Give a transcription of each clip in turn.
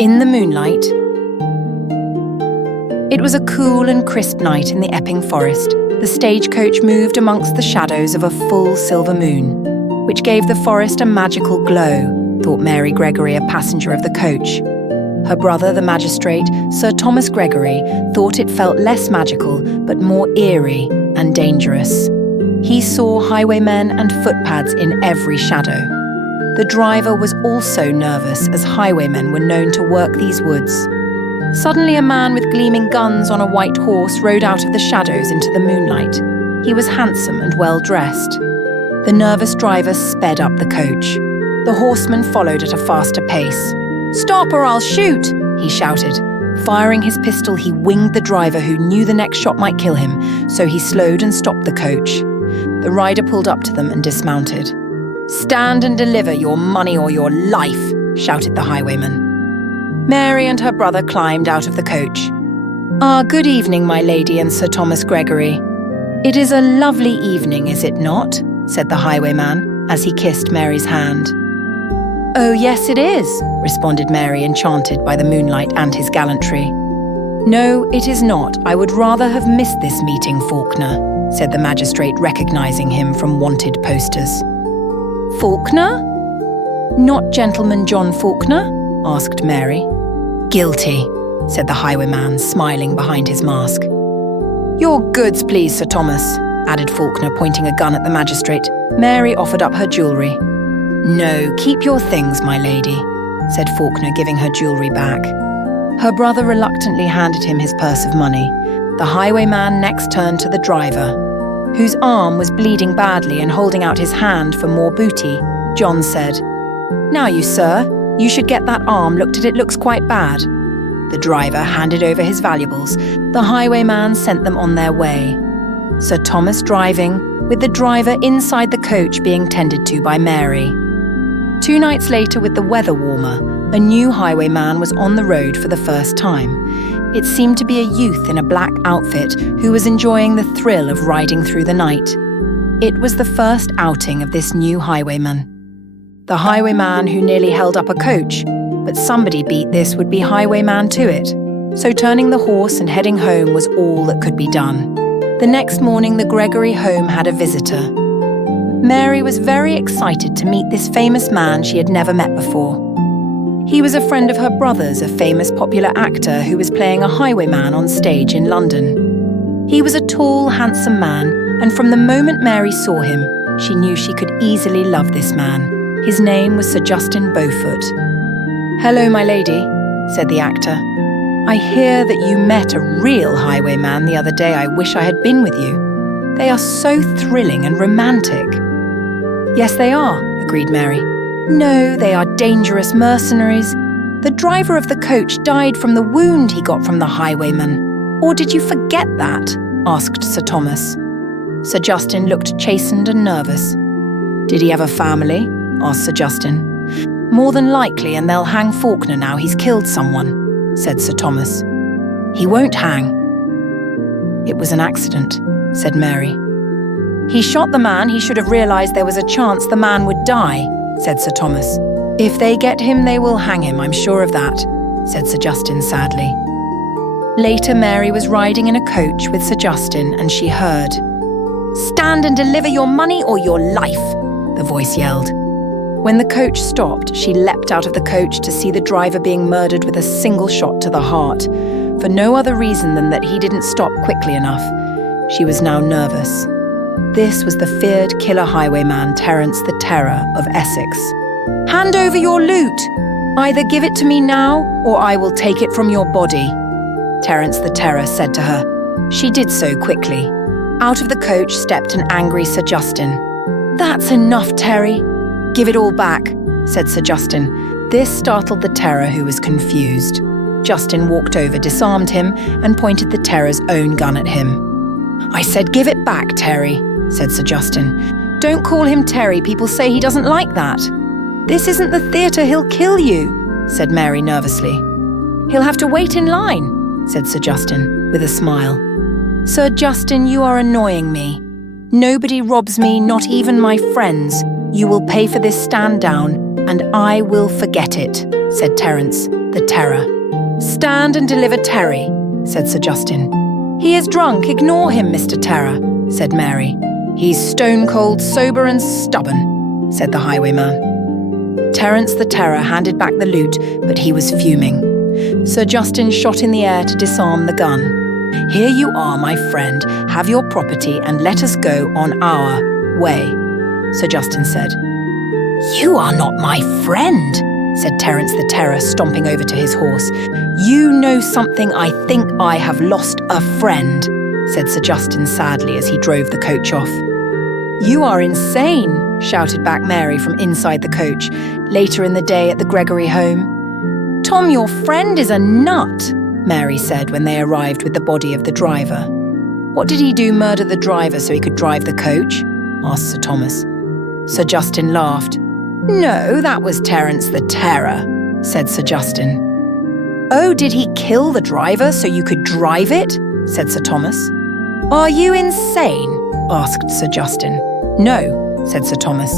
In the moonlight. It was a cool and crisp night in the Epping Forest. The stagecoach moved amongst the shadows of a full silver moon, which gave the forest a magical glow, thought Mary Gregory, a passenger of the coach. Her brother, the magistrate, Sir Thomas Gregory, thought it felt less magical but more eerie and dangerous. He saw highwaymen and footpads in every shadow. The driver was also nervous, as highwaymen were known to work these woods. Suddenly a man with gleaming guns on a white horse rode out of the shadows into the moonlight. He was handsome and well-dressed. The nervous driver sped up the coach. The horseman followed at a faster pace. "Stop or I'll shoot!" he shouted. Firing his pistol, he winged the driver, who knew the next shot might kill him, so he slowed and stopped the coach. The rider pulled up to them and dismounted. "Stand and deliver your money or your life," shouted the highwayman. Mary and her brother climbed out of the coach. "Ah, good evening, my lady and Sir Thomas Gregory. It is a lovely evening, is it not?" said the highwayman, as he kissed Mary's hand. "Oh, yes, it is," responded Mary, enchanted by the moonlight and his gallantry. "No, it is not. I would rather have missed this meeting, Faulkner," said the magistrate, recognising him from wanted posters. "Faulkner? Not Gentleman John Faulkner?" asked Mary. "Guilty," said the highwayman, smiling behind his mask. "Your goods, please, Sir Thomas," added Faulkner, pointing a gun at the magistrate. Mary offered up her jewellery. "No, keep your things, my lady," said Faulkner, giving her jewellery back. Her brother reluctantly handed him his purse of money. The highwayman next turned to the driver, whose arm was bleeding badly and holding out his hand for more booty. John said, "Now you, sir, you should get that arm looked at. It looks quite bad." The driver handed over his valuables. The highwayman sent them on their way. Sir Thomas driving, with the driver inside the coach being tended to by Mary. 2 nights later, with the weather warmer, a new highwayman was on the road for the first time. It seemed to be a youth in a black outfit who was enjoying the thrill of riding through the night. It was the first outing of this new highwayman. The highwayman who nearly held up a coach, but somebody beat this would-be highwayman to it. So turning the horse and heading home was all that could be done. The next morning, the Gregory home had a visitor. Mary was very excited to meet this famous man she had never met before. He was a friend of her brother's, a famous popular actor who was playing a highwayman on stage in London. He was a tall, handsome man, and from the moment Mary saw him, she knew she could easily love this man. His name was Sir Justin Beaufort. "Hello, my lady," said the actor. "I hear that you met a real highwayman the other day. I wish I had been with you. They are so thrilling and romantic." "Yes, they are," agreed Mary. "No, they are dangerous mercenaries. The driver of the coach died from the wound he got from the highwayman. Or did you forget that?" asked Sir Thomas. Sir Justin looked chastened and nervous. "Did he have a family?" asked Sir Justin. "More than likely, and they'll hang Faulkner now he's killed someone," said Sir Thomas. "He won't hang." "It was an accident," said Mary. "He shot the man. He should have realised there was a chance the man would die," said Sir Thomas. "If they get him, they will hang him, I'm sure of that," said Sir Justin sadly. Later, Mary was riding in a coach with Sir Justin, and she heard, "Stand and deliver your money or your life," the voice yelled. When the coach stopped, she leapt out of the coach to see the driver being murdered with a single shot to the heart, for no other reason than that he didn't stop quickly enough. She was now nervous. This was the feared killer highwayman, Terrence the Terror of Essex. "Hand over your loot! Either give it to me now, or I will take it from your body," Terrence the Terror said to her. She did so quickly. Out of the coach stepped an angry Sir Justin. "That's enough, Terry. Give it all back," said Sir Justin. This startled the Terror, who was confused. Justin walked over, disarmed him, and pointed the Terror's own gun at him. "I said give it back, Terry," said Sir Justin. "Don't call him Terry. People say he doesn't like that." "This isn't the theatre. He'll kill you," said Mary nervously. "He'll have to wait in line," said Sir Justin, with a smile. "Sir Justin, you are annoying me. Nobody robs me, not even my friends. You will pay for this stand down, and I will forget it," said Terrence. the Terror. "Stand and deliver Terry," said Sir Justin. "He is drunk, ignore him, Mr. Terror," said Mary. "He's stone-cold sober and stubborn," said the highwayman. Terrence the Terror handed back the loot, but he was fuming. Sir Justin shot in the air to disarm the gun. "Here you are, my friend. Have your property and let us go on our way," Sir Justin said. "You are not my friend," said Terrence the Terror, stomping over to his horse. "You know something, I think I have lost a friend," said Sir Justin sadly as he drove the coach off. "You are insane," shouted back Mary from inside the coach, later in the day at the Gregory home. "Tom, your friend is a nut," Mary said when they arrived with the body of the driver. "What did he do, murder the driver so he could drive the coach?" asked Sir Thomas. Sir Justin laughed. "No, that was Terrence the Terror," said Sir Justin. "Oh, did he kill the driver so you could drive it?" said Sir Thomas. "Are you insane?" asked Sir Justin. "No," said Sir Thomas.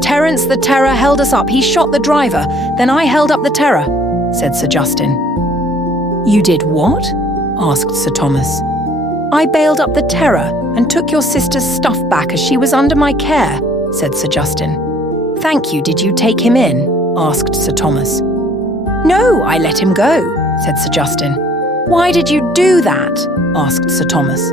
"Terrence the Terror held us up. He shot the driver. Then I held up the Terror," said Sir Justin. "You did what?" asked Sir Thomas. "I bailed up the Terror and took your sister's stuff back as she was under my care," said Sir Justin. "Thank you. Did you take him in?" asked Sir Thomas. "No, I let him go," said Sir Justin. "Why did you do that?" asked Sir Thomas.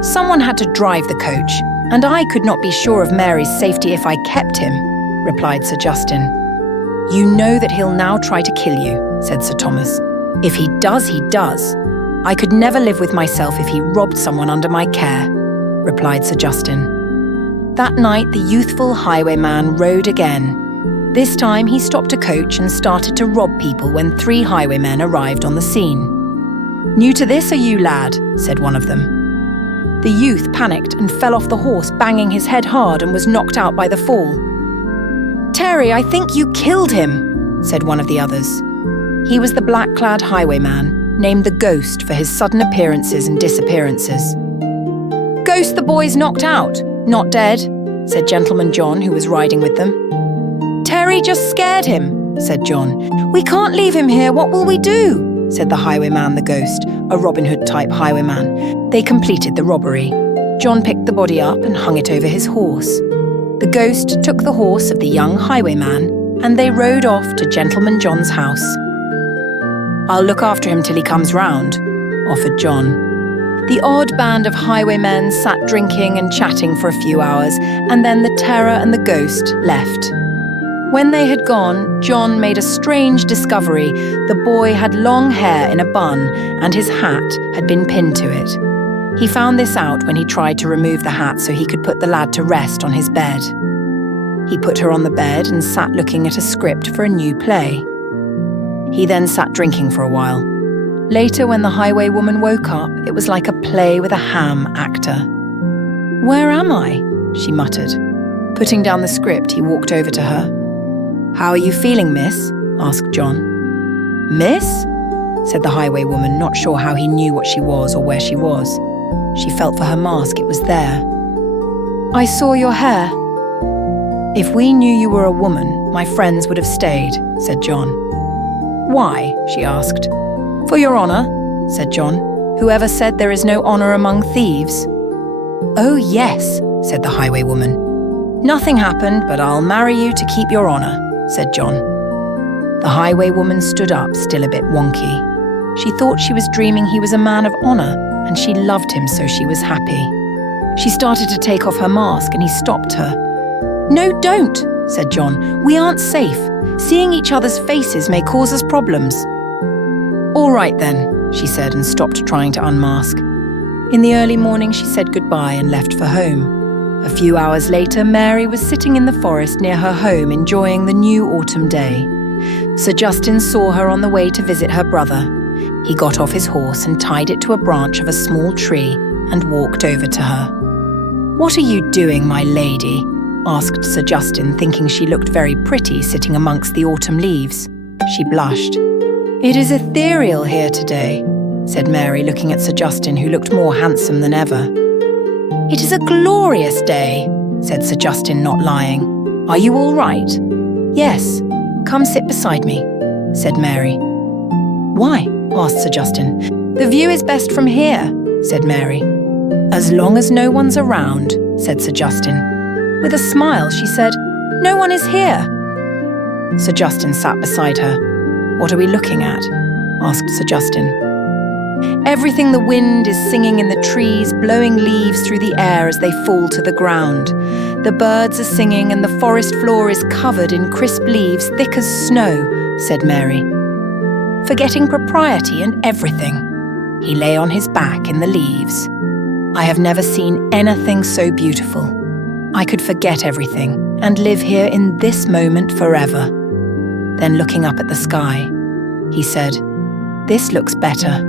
"Someone had to drive the coach, and I could not be sure of Mary's safety if I kept him," replied Sir Justin. "You know that he'll now try to kill you," said Sir Thomas. "If he does, he does. I could never live with myself if he robbed someone under my care," replied Sir Justin. That night, the youthful highwayman rode again. This time, he stopped a coach and started to rob people when 3 highwaymen arrived on the scene. "New to this, are you, lad?" said one of them. The youth panicked and fell off the horse, banging his head hard, and was knocked out by the fall. "Terry, I think you killed him," said one of the others. He was the black-clad highwayman, named the Ghost for his sudden appearances and disappearances. "Ghost the boy's knocked out, not dead," said Gentleman John, who was riding with them. "Terry just scared him," said John. "We can't leave him here, what will we do?" said the highwayman the Ghost, a Robin Hood-type highwayman. They completed the robbery. John picked the body up and hung it over his horse. The Ghost took the horse of the young highwayman, and they rode off to Gentleman John's house. "I'll look after him till he comes round," offered John. The odd band of highwaymen sat drinking and chatting for a few hours, and then the Terror and the Ghost left. When they had gone, John made a strange discovery. The boy had long hair in a bun, and his hat had been pinned to it. He found this out when he tried to remove the hat so he could put the lad to rest on his bed. He put her on the bed and sat looking at a script for a new play. He then sat drinking for a while. Later, when the highwaywoman woke up, it was like a play with a ham actor. "Where am I?" she muttered. Putting down the script, he walked over to her. "How are you feeling, miss?" asked John. "Miss?" said the highwaywoman, not sure how he knew what she was or where she was. She felt for her mask, it was there. "I saw your hair." "If we knew you were a woman, my friends would have stayed," said John. "Why?" she asked. "For your honour," said John. "Whoever said there is no honour among thieves?" "Oh yes," said the highwaywoman. "Nothing happened, but I'll marry you to keep your honour," said John. The highwaywoman stood up, still a bit wonky. She thought she was dreaming he was a man of honour, and she loved him, so she was happy. She started to take off her mask, and he stopped her. "No, don't," said John. "We aren't safe. Seeing each other's faces may cause us problems." "All right then," she said, and stopped trying to unmask. In the early morning, she said goodbye and left for home. A few hours later, Mary was sitting in the forest near her home, enjoying the new autumn day. Sir Justin saw her on the way to visit her brother. He got off his horse and tied it to a branch of a small tree and walked over to her. "What are you doing, my lady?" asked Sir Justin, thinking she looked very pretty sitting amongst the autumn leaves. She blushed. "It is ethereal here today," said Mary, looking at Sir Justin, who looked more handsome than ever. "It is a glorious day," said Sir Justin, not lying. "Are you all right?" "Yes. Come sit beside me," said Mary. Why? Asked Sir Justin. The view is best from here, said Mary. As long as no one's around, said Sir Justin. With a smile, she said, No one is here. Sir Justin sat beside her. What are we looking at? Asked Sir Justin. Everything the wind is singing in the trees, blowing leaves through the air as they fall to the ground. The birds are singing and the forest floor is covered in crisp leaves thick as snow, said Mary. Forgetting propriety and everything, he lay on his back in the leaves. I have never seen anything so beautiful. I could forget everything and live here in this moment forever. Then looking up at the sky, he said, This looks better.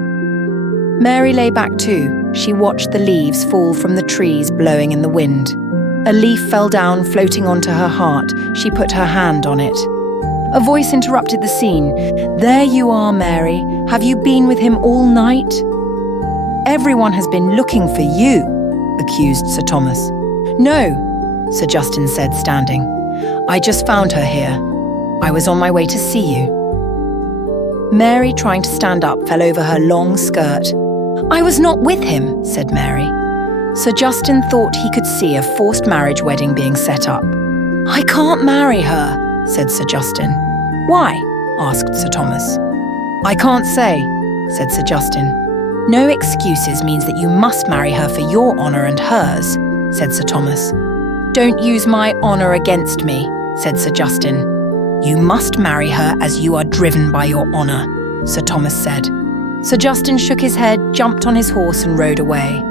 Mary lay back too. She watched the leaves fall from the trees blowing in the wind. A leaf fell down, floating onto her heart. She put her hand on it. A voice interrupted the scene. There you are, Mary. Have you been with him all night? Everyone has been looking for you, accused Sir Thomas. No, Sir Justin said, standing. I just found her here. I was on my way to see you. Mary, trying to stand up, fell over her long skirt. I was not with him, said Mary. Sir Justin thought he could see a forced marriage wedding being set up. I can't marry her, said Sir Justin. Why? Asked Sir Thomas. I can't say, said Sir Justin. No excuses means that you must marry her for your honour and hers, said Sir Thomas. Don't use my honour against me, said Sir Justin. You must marry her as you are driven by your honour, Sir Thomas said. Sir Justin shook his head, jumped on his horse and rode away.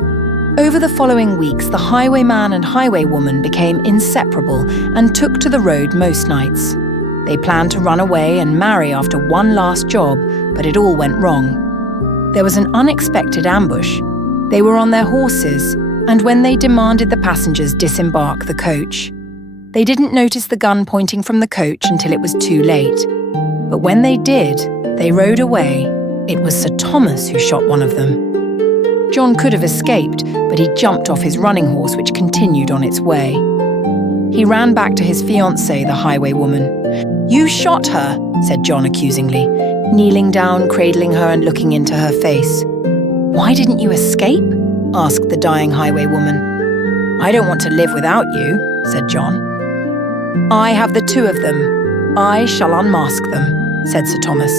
Over the following weeks, the highwayman and highwaywoman became inseparable and took to the road most nights. They planned to run away and marry after one last job, but it all went wrong. There was an unexpected ambush. They were on their horses, and when they demanded the passengers disembark the coach, they didn't notice the gun pointing from the coach until it was too late. But when they did, they rode away. It was Sir Thomas who shot one of them. John could have escaped, but he jumped off his running horse, which continued on its way. He ran back to his fiancée, the highwaywoman. You shot her, said John accusingly, kneeling down, cradling her and looking into her face. Why didn't you escape? Asked the dying highwaywoman. I don't want to live without you, said John. I have the two of them. I shall unmask them, said Sir Thomas.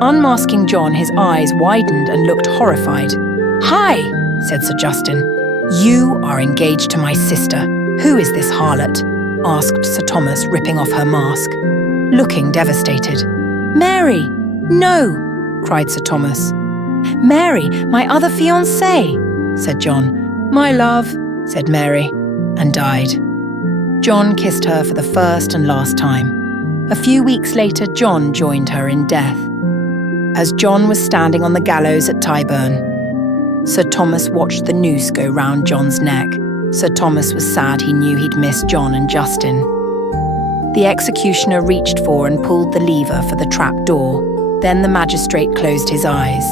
Unmasking John, his eyes widened and looked horrified. Hi, said Sir Justin. You are engaged to my sister. Who is this harlot? Asked Sir Thomas, ripping off her mask, looking devastated. Mary! No! Cried Sir Thomas. Mary, my other fiancée, said John. My love, said Mary, and died. John kissed her for the first and last time. A few weeks later, John joined her in death. As John was standing on the gallows at Tyburn, Sir Thomas watched the noose go round John's neck. Sir Thomas was sad. He knew he'd missed John and Justin. The executioner reached for and pulled the lever for the trap door. Then the magistrate closed his eyes.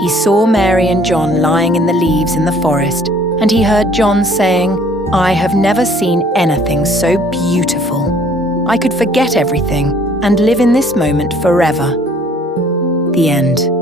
He saw Mary and John lying in the leaves in the forest, and he heard John saying, I have never seen anything so beautiful. I could forget everything and live in this moment forever. The end.